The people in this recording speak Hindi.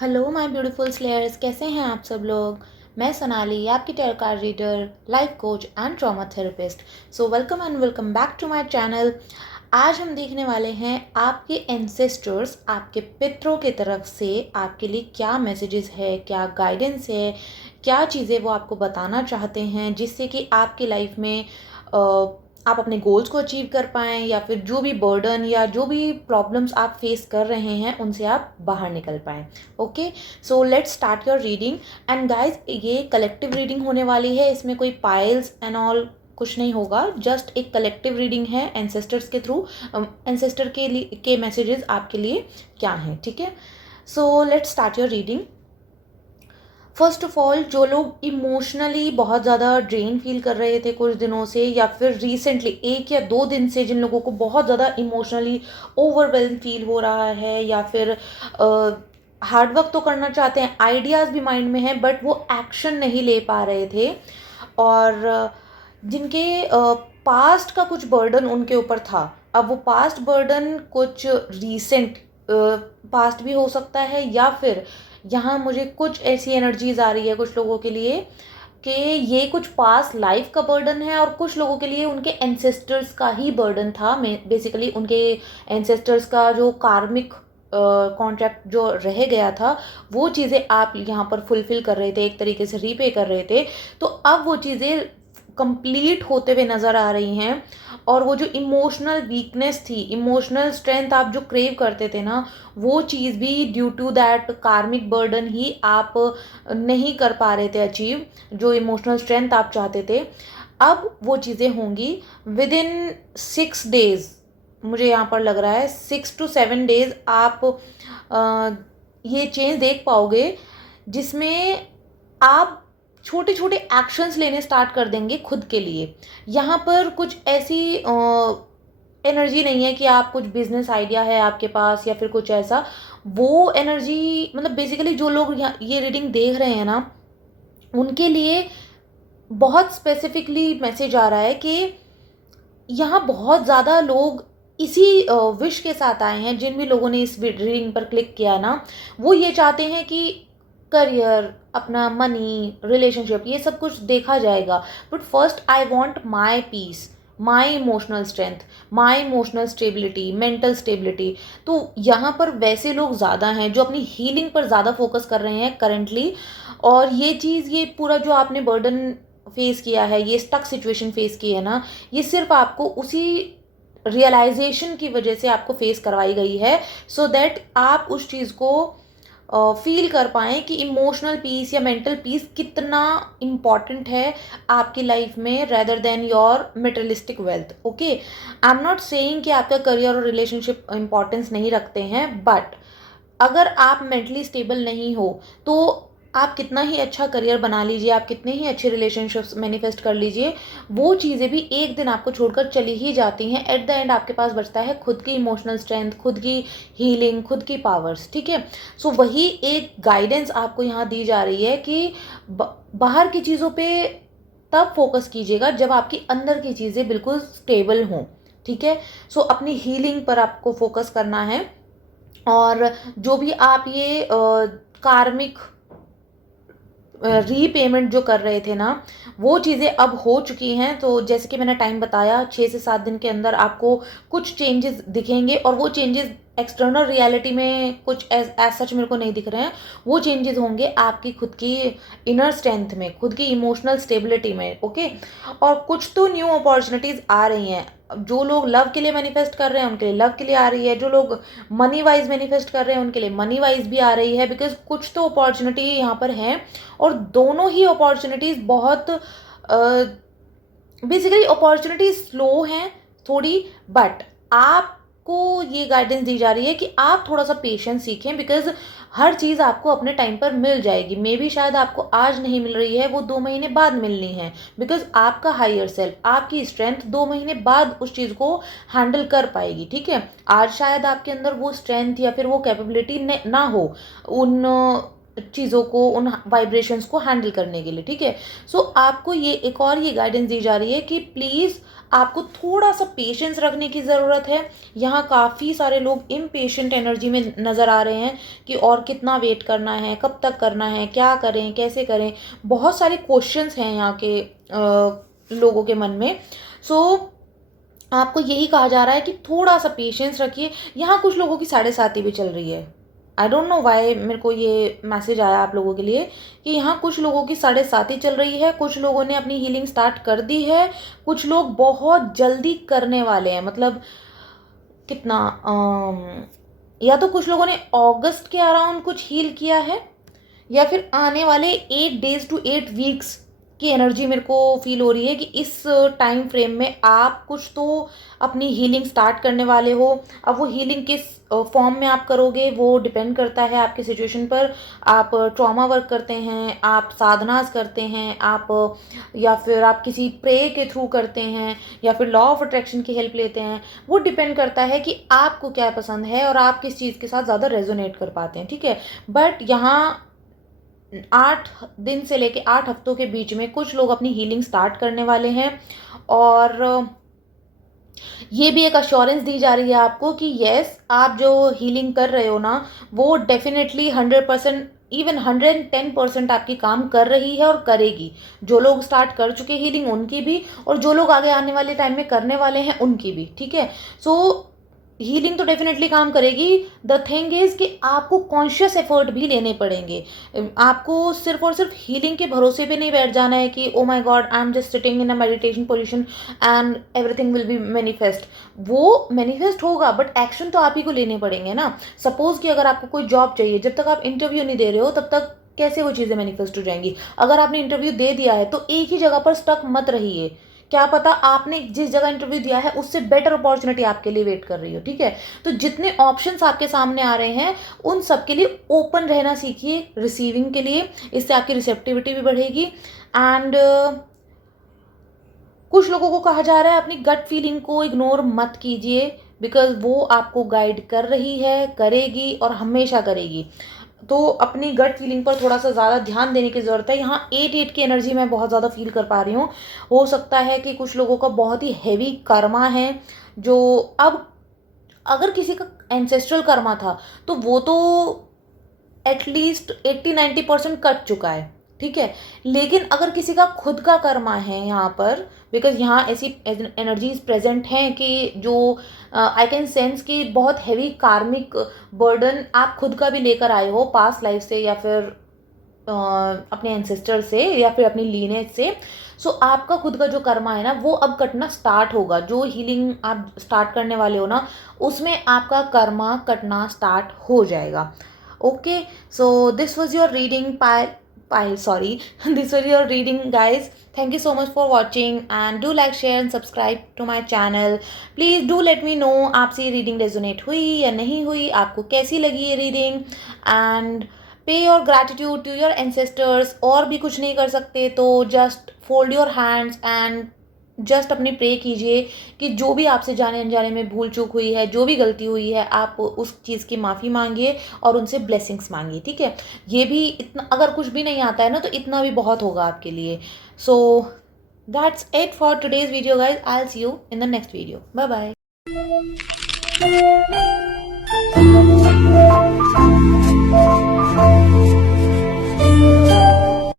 हेलो माय ब्यूटीफुल स्लेयर्स, कैसे हैं आप सब लोग। मैं सोनाली, आपकी tarot card reader, life coach and trauma therapist. So welcome and welcome back to my channel. आज हम देखने वाले हैं आपके एंसेस्टर्स, आपके पितरों की तरफ से आपके लिए क्या मैसेजेस है, क्या गाइडेंस है, क्या चीज़ें वो आपको बताना चाहते हैं जिससे कि आपकी लाइफ में आप अपने गोल्स को अचीव कर पाएँ, या फिर जो भी बर्डन या जो भी प्रॉब्लम्स आप फेस कर रहे हैं उनसे आप बाहर निकल पाएँ। Okay, so let's start your reading. And guys, ये कलेक्टिव रीडिंग होने वाली है, इसमें कोई पाइल्स एंड ऑल कुछ नहीं होगा, जस्ट एक कलेक्टिव रीडिंग है एंसेस्टर्स के थ्रू। एंसेस्टर के लिए के मैसेजेस आपके लिए क्या हैं, ठीक है। So let's start your reading. First of all, जो लोग इमोशनली बहुत ज़्यादा ड्रेन फील कर रहे थे कुछ दिनों से, या फिर रिसेंटली 1 या 2 दिन से जिन लोगों को बहुत ज़्यादा इमोशनली ओवरवेल्म फील हो रहा है, या फिर हार्ड वर्क तो करना चाहते हैं, आइडियाज़ भी माइंड में हैं, बट वो एक्शन नहीं ले पा रहे थे, और जिनके पास्ट का कुछ बर्डन उनके ऊपर था, अब वो पास्ट बर्डन कुछ रीसेंट पास्ट भी हो सकता है, या फिर यहाँ मुझे कुछ ऐसी एनर्जीज आ रही है कुछ लोगों के लिए कि ये कुछ पास्ट लाइफ का बर्डन है, और कुछ लोगों के लिए उनके एंसेस्टर्स का ही बर्डन था। बेसिकली उनके एंसेस्टर्स का जो कार्मिक कॉन्ट्रैक्ट जो रह गया था, वो चीज़ें आप यहाँ पर फुलफिल कर रहे थे, एक तरीके से रीपे कर रहे थे। तो अब वो चीज़ें कंप्लीट होते हुए नज़र आ रही हैं, और वो जो इमोशनल वीकनेस थी, इमोशनल स्ट्रेंथ आप जो क्रेव करते थे ना, वो चीज़ भी ड्यू टू दैट कार्मिक बर्डन ही आप नहीं कर पा रहे थे अचीव, जो इमोशनल स्ट्रेंथ आप चाहते थे। अब वो चीज़ें होंगी विद इन 6 डेज। मुझे यहाँ पर लग रहा है 6 to 7 डेज आप ये चेंज देख पाओगे, जिसमें आप छोटे छोटे एक्शंस लेने स्टार्ट कर देंगे खुद के लिए। यहाँ पर कुछ ऐसी एनर्जी नहीं है कि आप कुछ बिजनेस आइडिया है आपके पास या फिर कुछ ऐसा, वो एनर्जी मतलब बेसिकली जो लोग ये रीडिंग देख रहे हैं ना, उनके लिए बहुत स्पेसिफिकली मैसेज आ रहा है कि यहाँ बहुत ज़्यादा लोग इसी विश के साथ आए हैं। जिन भी लोगों ने इस रीडिंग पर क्लिक किया ना, वो ये चाहते हैं कि करियर, अपना मनी, रिलेशनशिप, ये सब कुछ देखा जाएगा, but first I want my peace, my emotional strength, my emotional stability, mental stability. तो यहाँ पर वैसे लोग ज़्यादा हैं जो अपनी हीलिंग पर ज़्यादा फोकस कर रहे हैं करंटली। और ये चीज़, ये पूरा जो आपने बर्डन फेस किया है, ये स्टक सिचुएशन फेस की है ना, ये सिर्फ आपको उसी रियलाइजेशन की वजह से आपको फेस करवाई गई है, सो दैट आप उस चीज़ को फील कर पाएँ कि इमोशनल पीस या मेंटल पीस कितना इम्पॉर्टेंट है आपकी लाइफ में, rather than your materialistic wealth. Okay, I am not saying कि आपका करियर और रिलेशनशिप इंपॉर्टेंस नहीं रखते हैं, बट अगर आप मेंटली स्टेबल नहीं हो, तो आप कितना ही अच्छा करियर बना लीजिए, आप कितने ही अच्छे रिलेशनशिप्स मैनिफेस्ट कर लीजिए, वो चीज़ें भी एक दिन आपको छोड़कर चली ही जाती हैं। एट द एंड आपके पास बचता है खुद की इमोशनल स्ट्रेंथ, खुद की हीलिंग, खुद की पावर्स, ठीक है। सो वही एक गाइडेंस आपको यहाँ दी जा रही है कि बाहर की चीज़ों पे तब फोकस कीजिएगा जब आपकी अंदर की चीज़ें बिल्कुल स्टेबल हों, ठीक है। सो अपनी हीलिंग पर आपको फोकस करना है, और जो भी आप ये कार्मिक रीपेमेंट जो कर रहे थे ना, वो चीज़ें अब हो चुकी हैं। तो जैसे कि मैंने टाइम बताया, 6 से 7 दिन के अंदर आपको कुछ चेंजेस दिखेंगे, और वो चेंजेस एक्सटर्नल रियलिटी में कुछ एज सच मेरे को नहीं दिख रहे हैं। वो चेंजेस होंगे आपकी खुद की इनर स्ट्रेंथ में, खुद की इमोशनल स्टेबिलिटी में। ओके, और कुछ तो न्यू अपॉर्चुनिटीज़ आ रही हैं। जो लोग लव के लिए मैनिफेस्ट कर रहे हैं उनके लिए लव के लिए आ रही है, जो लोग मनी वाइज मैनिफेस्ट कर रहे हैं उनके लिए मनी वाइज भी आ रही है, बिकॉज कुछ तो अपॉर्चुनिटी यहाँ पर हैं। और दोनों ही अपॉर्चुनिटीज़ बहुत बेसिकली अपॉर्चुनिटीज स्लो हैं थोड़ी, बट आपको ये गाइडेंस दी जा रही है कि आप थोड़ा सा पेशेंस सीखें, बिकॉज हर चीज़ आपको अपने टाइम पर मिल जाएगी। मे बी शायद आपको आज नहीं मिल रही है, वो 2 महीने बाद मिलनी है, बिकॉज आपका हायर सेल्फ, आपकी स्ट्रेंथ 2 महीने बाद उस चीज़ को हैंडल कर पाएगी, ठीक है। आज शायद आपके अंदर वो स्ट्रेंथ या फिर वो कैपेबिलिटी ना हो उन चीज़ों को, उन वाइब्रेशंस को हैंडल करने के लिए, ठीक है। सो आपको ये एक और ये गाइडेंस दी जा रही है कि प्लीज़ आपको थोड़ा सा पेशेंस रखने की ज़रूरत है। यहाँ काफ़ी सारे लोग इम्पेशेंट एनर्जी में नज़र आ रहे हैं कि और कितना वेट करना है, कब तक करना है, क्या करें, कैसे करें। बहुत सारे क्वेश्चंस हैं यहाँ के लोगों के मन में। सो आपको यही कहा जा रहा है कि थोड़ा सा पेशेंस रखिए। यहाँ कुछ लोगों की 7:30 भी चल रही है। आई डोंट नो व्हाई मेरे को ये मैसेज आया आप लोगों के लिए कि यहाँ कुछ लोगों की 7:30 चल रही है। कुछ लोगों ने अपनी हीलिंग स्टार्ट कर दी है, कुछ लोग बहुत जल्दी करने वाले हैं। मतलब कितना या तो कुछ लोगों ने अगस्त के अराउंड कुछ हील किया है, या फिर आने वाले 8 days to 8 weeks की एनर्जी मेरे को फील हो रही है कि इस टाइम फ्रेम में आप कुछ तो अपनी हीलिंग स्टार्ट करने वाले हो। अब वो हीलिंग किस फॉर्म में आप करोगे वो डिपेंड करता है आपकी सिचुएशन पर। आप ट्रॉमा वर्क करते हैं, आप साधनास करते हैं, आप या फिर आप किसी प्रे के थ्रू करते हैं, या फिर लॉ ऑफ अट्रैक्शन की हेल्प लेते हैं। वो डिपेंड करता है कि आपको क्या पसंद है और आप किस चीज़ के साथ ज़्यादा रेजोनेट कर पाते हैं, ठीक है। बट यहाँ 8 दिन से लेके 8 हफ्तों के बीच में कुछ लोग अपनी हीलिंग स्टार्ट करने वाले हैं। और ये भी एक अश्योरेंस दी जा रही है आपको कि यस, आप जो हीलिंग कर रहे हो ना, वो डेफिनेटली 100%, इवन 110% आपकी काम कर रही है और करेगी। जो लोग स्टार्ट कर चुके हीलिंग उनकी भी, और जो लोग आगे आने वाले टाइम में करने वाले हैं उनकी भी, ठीक है। सो हीलिंग तो डेफिनेटली काम करेगी। द थिंग इज कि आपको कॉन्शियस एफर्ट भी लेने पड़ेंगे। आपको सिर्फ और सिर्फ हीलिंग के भरोसे पे नहीं बैठ जाना है कि oh my God I am just sitting in a meditation position and everything will be manifest. वो मैनिफेस्ट होगा बट एक्शन तो आप ही को लेने पड़ेंगे ना। सपोज कि अगर आपको कोई जॉब चाहिए, जब तक आप इंटरव्यू नहीं दे रहे हो तब तक कैसे वो चीज़ें मैनिफेस्ट हो जाएंगी। अगर आपने इंटरव्यू दे दिया है तो एक ही जगह पर स्टक मत रहिए। क्या पता आपने जिस जगह इंटरव्यू दिया है उससे बेटर अपॉर्चुनिटी आपके लिए वेट कर रही हो, ठीक है। तो जितने ऑप्शंस आपके सामने आ रहे हैं उन सब के लिए ओपन रहना सीखिए रिसीविंग के लिए। इससे आपकी रिसेप्टिविटी भी बढ़ेगी। एंड कुछ लोगों को कहा जा रहा है अपनी गट फीलिंग को इग्नोर मत कीजिए, बिकॉज वो आपको गाइड कर रही है, करेगी और हमेशा करेगी। तो अपनी गट फीलिंग पर थोड़ा सा ज़्यादा ध्यान देने की ज़रूरत है। यहाँ 8 की एनर्जी मैं बहुत ज़्यादा फील कर पा रही हूँ। हो सकता है कि कुछ लोगों का बहुत ही हैवी कर्मा है, जो अब अगर किसी का एंसेस्ट्रल कर्मा था तो वो तो एटलीस्ट 80-90% कट चुका है, ठीक है। लेकिन अगर किसी का खुद का कर्मा है यहाँ पर, बिकॉज यहाँ ऐसी एनर्जीज प्रेजेंट हैं कि जो आई कैन सेंस कि बहुत हैवी कार्मिक बर्डन आप खुद का भी लेकर आए हो पास्ट लाइफ से, या फिर अपने एंसेस्टर से, या फिर अपनी लीनेज से। सो आपका खुद का जो कर्मा है ना वो अब कटना स्टार्ट होगा। जो हीलिंग आप स्टार्ट करने वाले हो ना उसमें आपका कर्मा कटना स्टार्ट हो जाएगा। Okay, so this was your reading pile, sorry. This was your reading, guys. Thank you so much for watching and do like, share and subscribe to my channel. Please do let me know आपसे ये reading resonate हुई या नहीं हुई, आपको कैसी लगी ये reading। and pay your gratitude to your ancestors। और भी कुछ नहीं कर सकते तो just fold your hands and just अपनी प्रे कीजिए कि जो भी आपसे जाने अनजाने में भूल चूक हुई है, जो भी गलती हुई है, आप उस चीज़ की माफ़ी मांगिए और उनसे ब्लेसिंग्स मांगिए, ठीक है। ये भी इतना, अगर कुछ भी नहीं आता है ना तो इतना भी बहुत होगा आपके लिए। So that's it for today's video guys. I will see you in the next video. Bye bye.